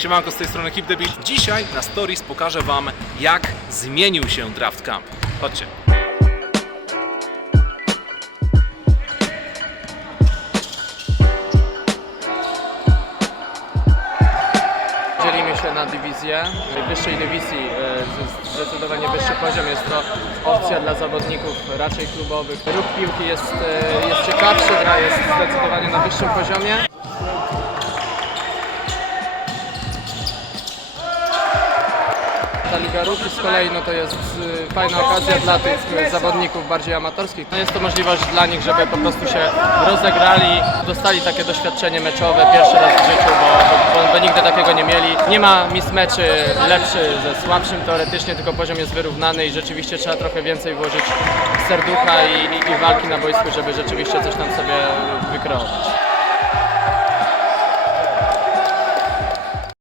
Siemanko, z tej strony Keep the Beat. Dzisiaj na Stories pokażę Wam, jak zmienił się Draft Camp. Chodźcie. Dzielimy się na dywizje. W dywizji e, zdecydowanie wyższy poziom jest to opcja dla zawodników raczej klubowych. Ruch piłki jest, e, jest ciekawszy, gra jest zdecydowanie na wyższym poziomie. Ta Liga Ruki z kolei no to jest e, fajna okazja dla tych zawodników bardziej amatorskich. No jest to możliwość dla nich, żeby po prostu się rozegrali, dostali takie doświadczenie meczowe pierwszy raz w życiu, bo, bo, bo nigdy takiego nie mieli. Nie ma mismeczy lepszy ze słabszym teoretycznie, tylko poziom jest wyrównany i rzeczywiście trzeba trochę więcej włożyć serducha i, i, i walki na boisku, żeby rzeczywiście coś tam sobie wykreować.